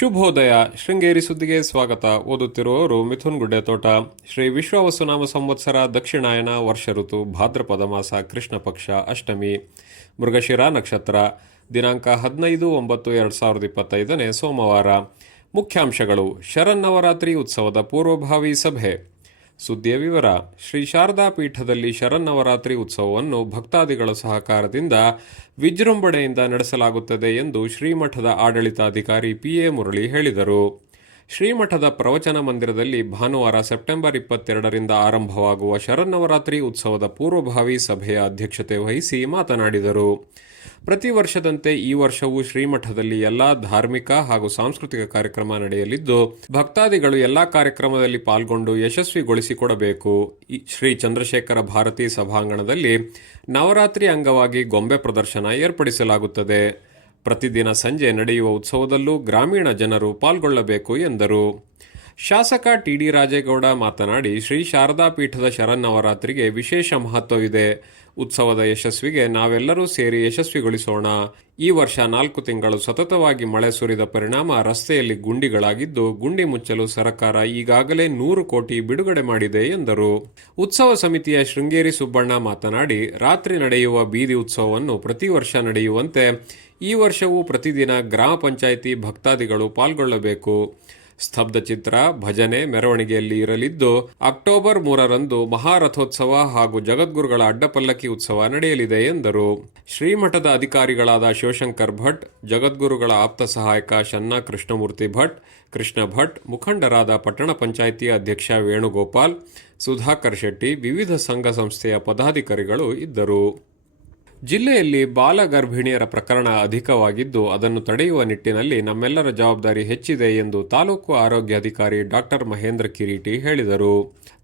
ಶುಭೋದಯ. ಶೃಂಗೇರಿ ಸುದ್ದಿಗೆ ಸ್ವಾಗತ. ಓದುತ್ತಿರುವವರು ಮಿಥುನ್ ಗುಡ್ಡೆತೋಟ. ಶ್ರೀ ವಿಶ್ವಾವಸುನಾಮ ಸಂವತ್ಸರ ದಕ್ಷಿಣಾಯನ ವರ್ಷ ಋತು ಭಾದ್ರಪದ ಮಾಸ ಕೃಷ್ಣ ಪಕ್ಷ ಅಷ್ಟಮಿ ಮೃಗಶಿರ ನಕ್ಷತ್ರ ದಿನಾಂಕ 15/9/2025 ಸೋಮವಾರ. ಮುಖ್ಯಾಂಶಗಳು. ಶರನ್ನವರಾತ್ರಿ ಉತ್ಸವದ ಪೂರ್ವಭಾವಿ ಸಭೆ. ಸುದ್ದಿಯ ವಿವರ. ಶ್ರೀ ಶಾರದಾ ಪೀಠದಲ್ಲಿ ಶರನ್ನವರಾತ್ರಿ ಉತ್ಸವವನ್ನು ಭಕ್ತಾದಿಗಳ ಸಹಕಾರದಿಂದ ವಿಜೃಂಭಣೆಯಿಂದ ನಡೆಸಲಾಗುತ್ತದೆ ಎಂದು ಶ್ರೀಮಠದ ಆಡಳಿತಾಧಿಕಾರಿ PA ಮುರಳಿ ಹೇಳಿದರು. ಶ್ರೀಮಠದ ಪ್ರವಚನ ಮಂದಿರದಲ್ಲಿ ಭಾನುವಾರ ಸೆಪ್ಟೆಂಬರ್ 22ರಿಂದ ಆರಂಭವಾಗುವ ಶರನ್ನವರಾತ್ರಿ ಉತ್ಸವದ ಪೂರ್ವಭಾವಿ ಸಭೆಯ ಅಧ್ಯಕ್ಷತೆ ವಹಿಸಿ ಮಾತನಾಡಿದರು. ಪ್ರತಿ ವರ್ಷದಂತೆ ಈ ವರ್ಷವೂ ಶ್ರೀಮಠದಲ್ಲಿ ಎಲ್ಲಾ ಧಾರ್ಮಿಕ ಹಾಗೂ ಸಾಂಸ್ಕೃತಿಕ ಕಾರ್ಯಕ್ರಮ ನಡೆಯಲಿದ್ದು, ಭಕ್ತಾದಿಗಳು ಎಲ್ಲಾ ಕಾರ್ಯಕ್ರಮದಲ್ಲಿ ಪಾಲ್ಗೊಂಡು ಯಶಸ್ವಿಗೊಳಿಸಿಕೊಡಬೇಕು. ಶ್ರೀ ಚಂದ್ರಶೇಖರ ಭಾರತಿ ಸಭಾಂಗಣದಲ್ಲಿ ನವರಾತ್ರಿ ಅಂಗವಾಗಿ ಗೊಂಬೆ ಪ್ರದರ್ಶನ ಏರ್ಪಡಿಸಲಾಗುತ್ತದೆ. ಪ್ರತಿದಿನ ಸಂಜೆ ನಡೆಯುವ ಉತ್ಸವದಲ್ಲೂ ಗ್ರಾಮೀಣ ಜನರು ಪಾಲ್ಗೊಳ್ಳಬೇಕು ಎಂದರು. ಶಾಸಕ TD ರಾಜೇಗೌಡ ಮಾತನಾಡಿ, ಶ್ರೀ ಶಾರದಾ ಪೀಠದ ಶರನ್ನವರಾತ್ರಿಗೆ ವಿಶೇಷ ಮಹತ್ವವಿದೆ. ಉತ್ಸವದ ಯಶಸ್ವಿಗೆ ನಾವೆಲ್ಲರೂ ಸೇರಿ ಯಶಸ್ವಿಗೊಳಿಸೋಣ. ಈ ವರ್ಷ 4 ತಿಂಗಳು ಸತತವಾಗಿ ಮಳೆ ಸುರಿದ ಪರಿಣಾಮ ರಸ್ತೆಯಲ್ಲಿ ಗುಂಡಿಗಳಾಗಿದ್ದು, ಗುಂಡಿ ಮುಚ್ಚಲು ಸರ್ಕಾರ ಈಗಾಗಲೇ 100 ಕೋಟಿ ಬಿಡುಗಡೆ ಮಾಡಿದೆ ಎಂದರು. ಉತ್ಸವ ಸಮಿತಿಯ ಶೃಂಗೇರಿ ಸುಬ್ಬಣ್ಣ ಮಾತನಾಡಿ, ರಾತ್ರಿ ನಡೆಯುವ ಬೀದಿ ಉತ್ಸವವನ್ನು ಪ್ರತಿ ವರ್ಷ ನಡೆಯುವಂತೆ ಈ ವರ್ಷವೂ ಪ್ರತಿದಿನ ಗ್ರಾಮ ಪಂಚಾಯಿತಿ ಭಕ್ತಾದಿಗಳು ಪಾಲ್ಗೊಳ್ಳಬೇಕು. ಸ್ತಬ್ಧ ಚಿತ್ರ, ಭಜನೆ, ಮೆರವಣಿಗೆಯಲ್ಲಿ ಇರಲಿದ್ದು, ಅಕ್ಟೋಬರ್ 3ರಂದು ಮಹಾರಥೋತ್ಸವ ಹಾಗೂ ಜಗದ್ಗುರುಗಳ ಅಡ್ಡಪಲ್ಲಕ್ಕಿ ಉತ್ಸವ ನಡೆಯಲಿದೆ ಎಂದರು. ಶ್ರೀಮಠದ ಅಧಿಕಾರಿಗಳಾದ ಶಿವಶಂಕರ್ ಭಟ್, ಜಗದ್ಗುರುಗಳ ಆಪ್ತ ಸಹಾಯಕ ಶನ್ನ ಕೃಷ್ಣಮೂರ್ತಿ ಭಟ್, ಕೃಷ್ಣ ಭಟ್, ಮುಖಂಡರಾದ ಪಟ್ಟಣ ಪಂಚಾಯಿತಿ ಅಧ್ಯಕ್ಷ ವೇಣುಗೋಪಾಲ್, ಸುಧಾಕರ್ ಶೆಟ್ಟಿ, ವಿವಿಧ ಸಂಘ ಸಂಸ್ಥೆಯ ಪದಾಧಿಕಾರಿಗಳು ಇದ್ದರು. ಜಿಲ್ಲೆಯಲ್ಲಿ ಬಾಲ ಗರ್ಭಿಣಿಯರ ಪ್ರಕರಣ ಅಧಿಕವಾಗಿದ್ದು, ಅದನ್ನು ತಡೆಯುವ ನಿಟ್ಟಿನಲ್ಲಿ ನಮ್ಮೆಲ್ಲರ ಜವಾಬ್ದಾರಿ ಹೆಚ್ಚಿದೆ ಎಂದು ತಾಲೂಕು ಆರೋಗ್ಯಾಧಿಕಾರಿ ಡಾ ಮಹೇಂದ್ರ ಕಿರೀಟಿ ಹೇಳಿದರು.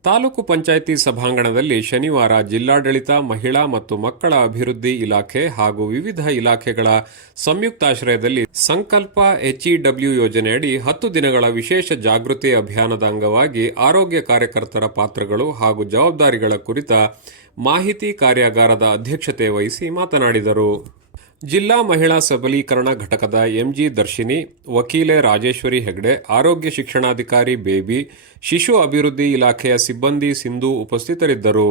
ತಾಲೂಕು ಪಂಚಾಯಿತಿ ಸಭಾಂಗಣದಲ್ಲಿ ಶನಿವಾರ ಜಿಲ್ಲಾಡಳಿತ, ಮಹಿಳಾ ಮತ್ತು ಮಕ್ಕಳ ಅಭಿವೃದ್ಧಿ ಇಲಾಖೆ ಹಾಗೂ ವಿವಿಧ ಇಲಾಖೆಗಳ ಸಂಯುಕ್ತಾಶ್ರಯದಲ್ಲಿ ಸಂಕಲ್ಪ HEW ಯೋಜನೆಯಡಿ 10 ದಿನಗಳ ವಿಶೇಷ ಜಾಗೃತಿ ಅಭಿಯಾನದ ಅಂಗವಾಗಿ ಆರೋಗ್ಯ ಕಾರ್ಯಕರ್ತರ ಪಾತ್ರಗಳು ಹಾಗೂ ಜವಾಬ್ದಾರಿಗಳ ಕುರಿತ ಮಾಹಿತಿ ಕಾರ್ಯಾಗಾರದ ಅಧ್ಯಕ್ಷತೆ ವಹಿಸಿ ಮಾತನಾಡಿದರು. ಜಿಲ್ಲಾ ಮಹಿಳಾ ಸಬಲೀಕರಣ ಘಟಕದ MG ದರ್ಶಿನಿ, ವಕೀಲೆ ರಾಜೇಶ್ವರಿ ಹೆಗ್ಡೆ, ಆರೋಗ್ಯ ಶಿಕ್ಷಣಾಧಿಕಾರಿ ಬೇಬಿ, ಶಿಶು ಅಭಿವೃದ್ಧಿ ಇಲಾಖೆಯ ಸಿಬ್ಬಂದಿ ಸಿಂಧು ಉಪಸ್ಥಿತರಿದ್ದರು.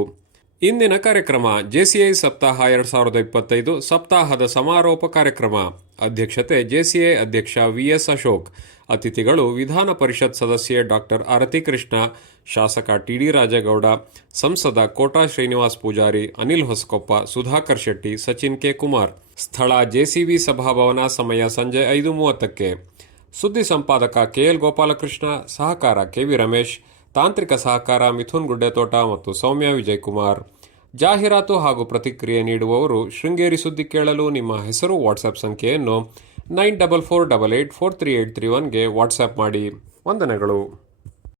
ಇಂದಿನ ಕಾರ್ಯಕ್ರಮ. JCI ಸಪ್ತಾಹ 2025 ಸಪ್ತಾಹದ ಸಮಾರೋಪ ಕಾರ್ಯಕ್ರಮ. ಅಧ್ಯಕ್ಷತೆ JCI ಅಧ್ಯಕ್ಷ VS ಅಶೋಕ್. ಅತಿಥಿಗಳು ವಿಧಾನ ಪರಿಷತ್ ಸದಸ್ಯೆ ಡಾ ಆರತಿ ಕೃಷ್ಣ, ಶಾಸಕ TD ರಾಜೇಗೌಡ, ಸಂಸದ ಕೋಟಾ ಶ್ರೀನಿವಾಸ್ ಪೂಜಾರಿ, ಅನಿಲ್ ಹೊಸಕೊಪ್ಪ, ಸುಧಾಕರ್ ಶೆಟ್ಟಿ, ಸಚಿನ್ K ಕುಮಾರ್. ಸ್ಥಳ JCB ಸಭಾಭವನ. ಸಮಯ ಸಂಜೆ 5:30ಕ್ಕೆ. ಸುದ್ದಿ ಸಂಪಾದಕ KL ಗೋಪಾಲಕೃಷ್ಣ, ಸಹಕಾರ KV ರಮೇಶ್, ತಾಂತ್ರಿಕ ಸಹಕಾರ ಮಿಥುನ್ ಗುಡ್ಡೆತೋಟ ಮತ್ತು ಸೌಮ್ಯ ವಿಜಯಕುಮಾರ್. ಜಾಹೀರಾತು ಹಾಗೂ ಪ್ರತಿಕ್ರಿಯೆ ನೀಡುವವರು ಶೃಂಗೇರಿ ಸುದ್ದಿ ಕೇಳಲು ನಿಮ್ಮ ಹೆಸರು, ವಾಟ್ಸ್ಆಪ್ ಸಂಖ್ಯೆಯನ್ನು 9448843831ಗೆ ವಾಟ್ಸ್ಆಪ್ ಮಾಡಿ. ವಂದನೆಗಳು.